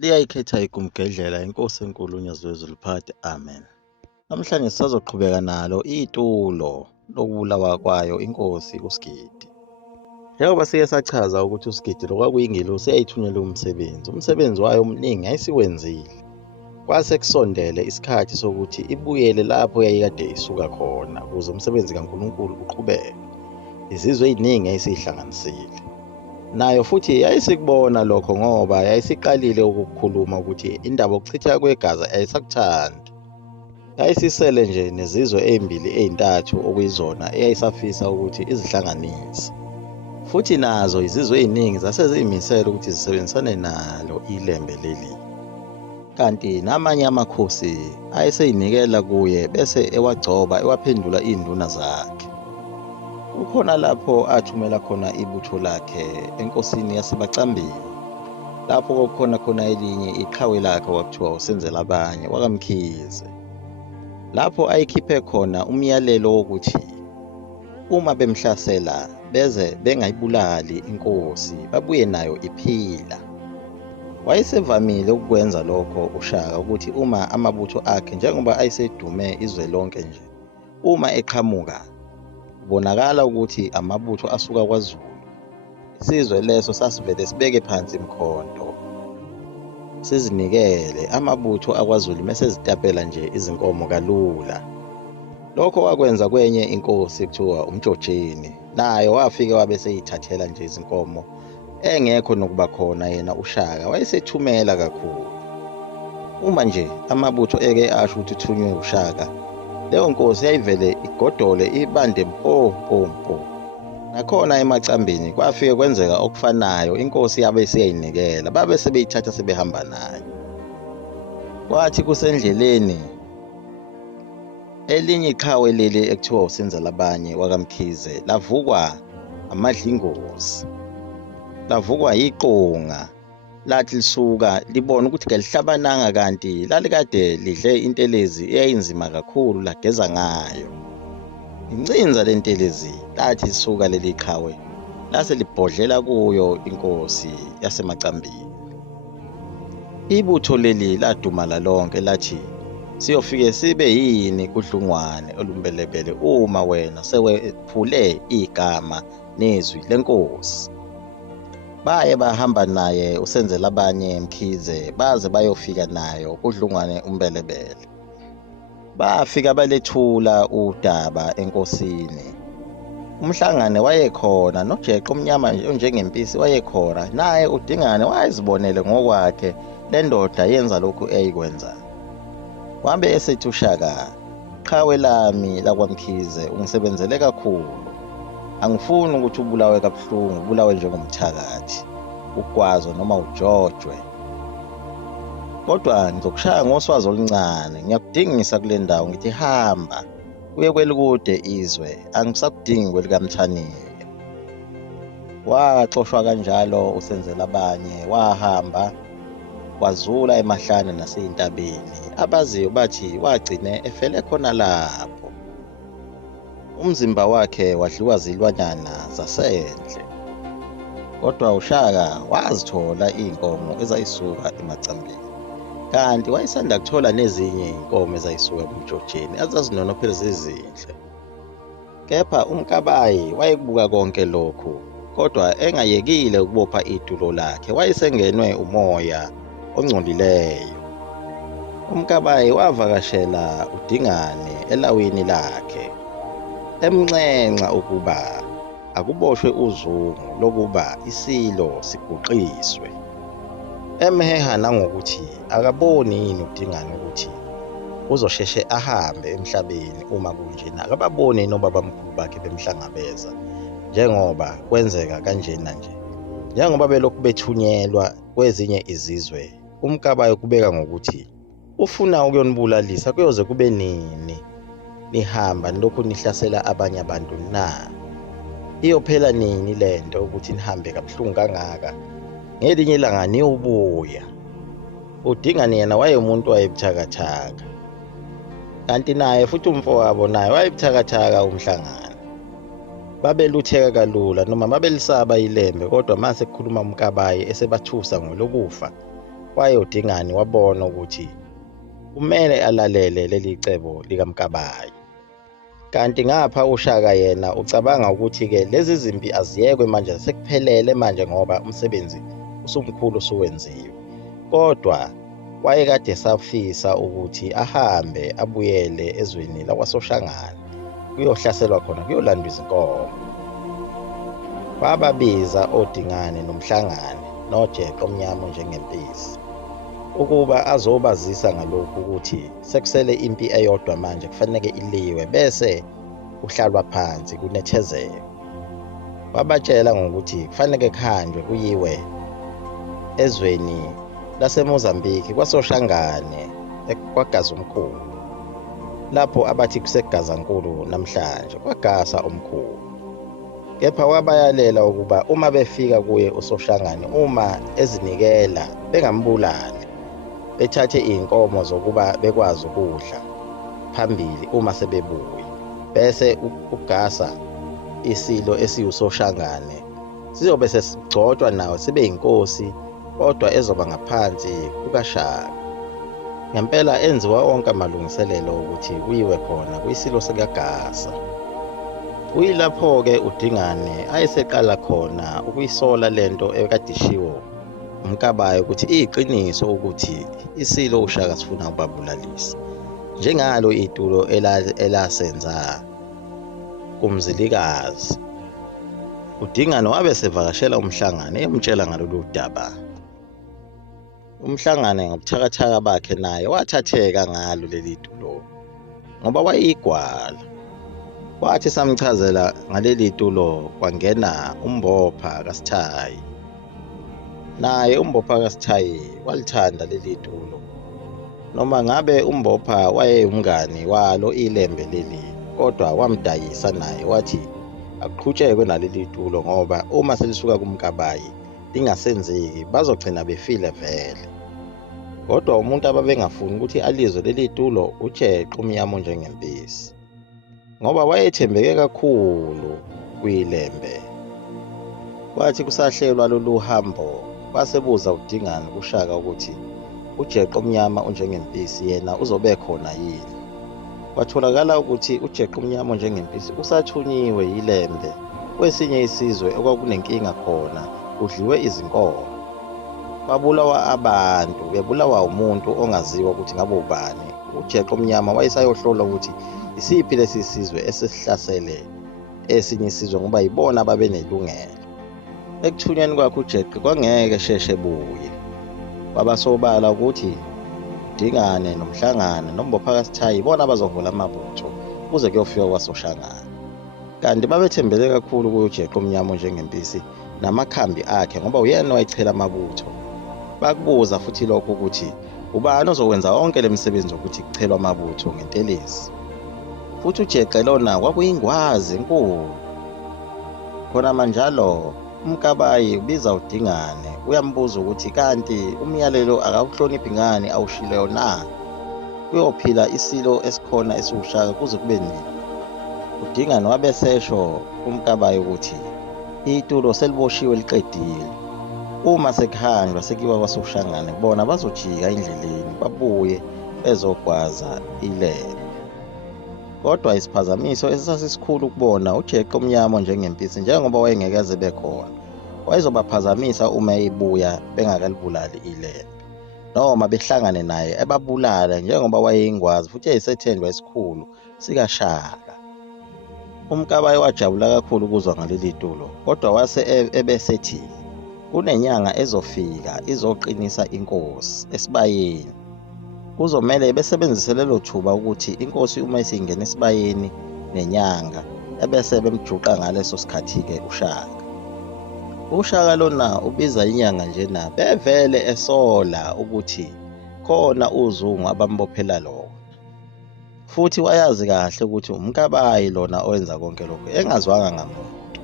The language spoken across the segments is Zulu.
Liyayikhetha igumgedlela inkosi enkulu uNyaziwe Liphathe, amen. Namhlanje sisazoqhubeka nalo itulo lokubulawa kwayo inkosi uSgidi. Njengoba siye sachaza ukuthi uSgidi lo kwakuyingelosi eyayithunyelwe umsebenzi wayo omningi ayisiwenzile. Kwase kusondele isikhathi sokuthi ibuyele lapho yayikade isuka khona ukuze umsebenzi kaNkulunkulu uqhubeke. Izizwe eziningi yayisihlanganisile. Nayo futhi yayisikubona lokho ngoba yayisiqalile ukukhuluma ukuthi indaba yokuchitheka kwegazi ayisakuthandi. Yayisisele nje nezizwe ezimbili ezintathu okuyizona eyayisafisa ukuthi izihlanganise. Futhi nazo izizwe eziningi zasezimisela ukuthi zisebenzisane nalo ilembe leli. Kanti namanye amakhosi ayeseyinikela kuye bese ewagcoba ewaphendula izinduna zakhe. Ukhona lapho athumela khona ibutho lakhe enkosini yaseBacambini. Lapho kwakukhona khona elinye iqhawe lakhe wakuthiwa Usenzelabanye wakaMkhize. Lapho ayikhiphe khona umyalelo wokuthi uma bemhlasela beze bengayibulali inkosi babuye nayo iphila. Wayesevamile ukwenza lokho uShaka ukuthi uma amabutho akhe njengoba ayisedume izwe lonke nje, uma eqhamuka kubonakala ukuthi amabutho asuka kwaZulu. Isizwe leso sasivele sibeke phansi imkhonto, sizinikele amabutho akwaZulu mase zitapela nje izinkomo kalula. Lokho wakwenza kwenye inkosi ekuthiwa uMjojeni, nayo wafike wabe seyithathela nje izinkomo engekho nokuba khona yena uShaka wayesethumela kakhulu. Uma nje amabutho eke asho ukuthi uthunywe uShaka, leyo nkosi yayivele igodole ibande mpo. Nakhona emacambini kwafike kwenzeka okufanayo, inkosi yabe isiyayinikela babe sebeyithatha sebehamba nayo. Kwathi kusendleleni elinye iqhawe leli ekuthiwa Usenzelabanye wakaMkhize lavukwa amadlingozi, lavukwa iqonga, lathi lisuka libona ukuthi kalihlabananga kanti lalikade lidle intelezi eyayinzima kakhulu lageza ngayo. Incinza lentelezi lathi lisuka leli qhawe lase libhodlela kuyo inkosi yasemacambini. Ibutho leli ladumala lonke lathi siyofike sibe yini kudlungwane olumbelebele uma wena sewephule igama nezwi lenkosi. Baye bahamba naye Usenzelabanye Mkhize baze bayofika nayo kudlungwane umbelebele. Bafika balethula udaba enkosini. Umhlangane wayekhona noJeqe omnyama njengempisi wayekhona, naye uDingane wayezibonele ngokwakhe le ndoda yenza lokhu eyikwenza. Wabe esethi uShaka, qhawe lami lakwaMkhize ungisebenzele kakhulu. Angifuni ukuthi ubulawe kabuhlungu, ubulawe njengomthakathi, ugwazo noma ujojwe. Kodwa ngizokushaya ngoswazi oluncane, ngiyakudingisa kule ndawo ngithi hamba uye kwelikude izwe, angisakudingi kwelikaMthaniya. Waxoshwa kanjalo Usenzelabanye wahamba wazula emahlane naseyintabeni. Abaziyo bathi wagcine efele khona lapho. Umzimba wakhe wadliwa zilwanyana zasendle. Kodwa uShaka wazithola inkomo ezayisuka emacambini. Kanti wayesanda kuthola nezinye inkomo ezayisuka kuMjojeni azazinonophela ezinhle. Kepha uMkabayi wayekubuka konke lokhu, kodwa engayekile ukubopha itulo lakhe, wayesengenwe umoya ongcolileyo. uMkabayi wavakashela uDingane elawini lakhe, emncenxa ukuba akuboshwe uzungu lokuba isilo siguqiswe. Emheha nangokuthi akaboni yini uDingane ukuthi uzosheshe ahambe emhlabeni uma kunjena, akababoni nobabamkhulu bakhe bemhlangabeza njengoba kwenzeka kanjena nje. Njengoba belokhu bethunyelwa kwezinye izizwe, uMkabayi kubeka ngokuthi ufuna ukuyonibulalisa kuyoze kube nini nihamba nilokhu nihlasela abanye abantu na? Iyophela nini lento ukuthi nihambe kabuhlungu kangaka? Ngelinye ilanga niyobuya. uDingane yena wayemuntu wayebuthakathaka, kanti naye futhi umfowabo naye wayebuthakathaka umhlangano. Babelutheka kalula noma babelisaba ilembe, kodwa mase kukhuluma uMkabayi esebathusa ngolokufa, waye uDingane wabona ukuthi kumele alalele leli cebo likaMkabayi. Kanti ngapha uShaka yena ucabanga ukuthi-ke lezi zimpi aziyekwe manje, sekuphelele manje ngoba umsebenzi usumkhulu usuwenziwe. Kodwa wayekade esafisa ukuthi ahambe abuyele ezweni lakwaSoshangane kuyohlaselwa khona, kuyolandwa izinkomo. Wababiza oDingane noMhlangane noJeqe Omnyama njengempisi ukuba azobazisa ngalokhu ukuthi sekusele impi eyodwa manje kufanele iliwe bese kuhlalwa phansi kunethezeke. Wabatshela ngokuthi kufanele kuhanjwe kuyiwe ezweni laseMozambique kwaSoshangane kwaGazomkhulu, lapho abathi kuseGazankulu namhlanje kwaGasa omkhulu. Kepha wabayalela ukuba uma befika kuye uSoshangane, uma ezinikela bengambulali, bethathe iy'nkomo zokuba bekwazi ukudla phambili uma sebebuye, bese uGasa isilo esiwuSoshangane sizobe sesigcotshwa nawo sibe yinkosi, kodwa ezoba ngaphansi kukaShaka. Ngempela enziwa wonke amalungiselelo ukuthi kuyiwe khona kuyisilo sikaGasa. Kuyilapho-ke uDingane ayeseqala khona ukuyisola lento ekade ishiwo uMkabayi ukuthi iyiqiniso ukuthi isilo uShaka sifuna ukubabulalisa, njengalo itulo elasenza kumzilikazi. uDingane wabe sevakashela uMhlangane emtshela ngalolu daba. uMhlangane ngobuthakathaka bakhe naye wathatheka ngalo leli tulo ngoba wayigwala. Wathi samchazela ngaleli tulo kwangena uMbopha kaSithayi, naye uMbopha kaSithayi walithanda leli tulo, noma ngabe uMbopha wayeyumngani walo ilembe leli, kodwa wamdayisa naye wathi aqhutshekwe naleli tulo ngoba uma selisuka kuMkabayi lingasenzeki bazogcina befile vele. Kodwa umuntu ababengafuni ukuthi alizwe leli tulo uJeqe Omnyama njengempisi, ngoba wayethembeke kakhulu kwilembe. Kwathi kusahlelwa lolu hambo basebuza uDingane kuShaka ukuthi uJeqe Omnyama njengempisi yena uzobe khona yini. Kwatholakala ukuthi uJeqe Omnyama njengempisi usathunyiwe yilembe kwesinye isizwe okwakunenkinga khona, kudliwe izinkomo, babulawa abantu, bebulawa umuntu ongaziwa ukuthi ngabe ubani. uJeqe Omnyama wayesayohlola ukuthi isiphi lesi sizwe esesihlasele esinye isizwe ngoba yibona ababenelungelo. Ekuthunyweni kwakhe uJeqe kwangeke sheshe buye, wabasobala ukuthi uDingane noMhlangane noMbopha kaSithayi bona abazohola amabutho kuze kuyofika kwaSoshangane. Kanti babethembele kakhulu kuJeqe Omnyama njengempisi namakhambi akhe ngoba uyena wayichela amabutho. Bakubuza futhi lokho ukuthi ubani ozokwenza wonke lemisebenzi ukuthi kuchelwa amabutho ngentelezi. Futhi uJeqe lona kwakuyingwazi enkulu. Khona manjalo uMkabayi ubiza uDingane uyambuza ukuthi kanti umyalelo akawuhloniphi ngani awushileyo na, kuyophila isilo esikhona esiwuShaka kuze kube nini. uDingane wabesesho uMkabayi ukuthi itulo seliboshiwe liqedile, uma sekuhanjwa sekiwa kwaSoshangane bona bazojika endleleni babuye bezogwaza ilembe. Kodwa isiphazamiso esasisikhulu ukubona uJeqe Omnyama njengempisi, njengoba wayengeke aze bekhona, wayezobaphazamisa uma ebuya bengakalibulali ilembe, noma behlangane naye ebabulala njengoba wayeyingwazi futhi eyisethendwa esikhulu sikaShaka. uMkabayi wajabula kakhulu ukuzwa ngaleli tulo, kodwa wase ebesethi kunenyanga ezofika izoqinisa inkosi esibayeni. Kuzomele besebenzise lelo thuba ukuthi inkosi uma isingena esibayeni nenyanga ebese bemjuqa ngaleso sikhathi-ke uShaka. uShaka lona ubiza inyanga njena bevele esola ukuthi khona uzungu abambophela lona, futhi wayazi kahle ukuthi uMkabayi lona owenza konke lokho engazwanga ngamuntu.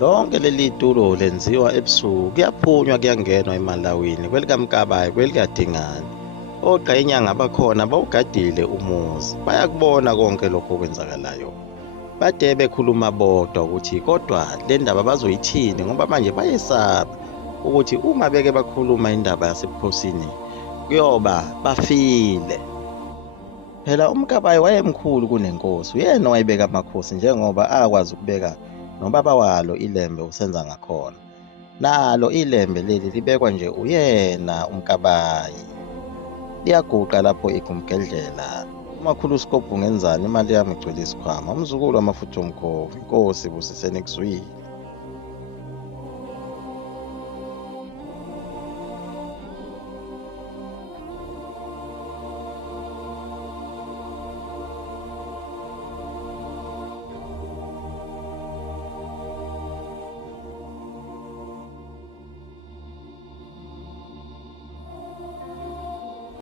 Lonke leli tulo lenziwa ebusuku, kuyaphunywa kuyangenwa emalawini kwelikaMkabayi kwelikadingane. Oqa inyanga bakhona bawugadile umuzi, bayakubona konke lokho okwenzakalayo. Bade bekhuluma bodwa ukuthi kodwa le ndaba bazoyithini ngoba manje bayesaba ukuthi uma beke bakhuluma indaba yasebukhosini kuyoba bafile. Phela uMkabayi wayemkhulu kunenkosi, uyena owayebeka amakhosi njengoba akwazi ukubeka nobaba walo ilembe usenza ngakhona. Nalo ilembe leli libekwa nje uyena uMkabayi. Liyaguqa lapho igumgedlela. Umakhulu uSkhobo ungenzani imali yami igcwele isikhwama. Umzukulu wamafutha omkhulu, inkosi busiseni kuzwile.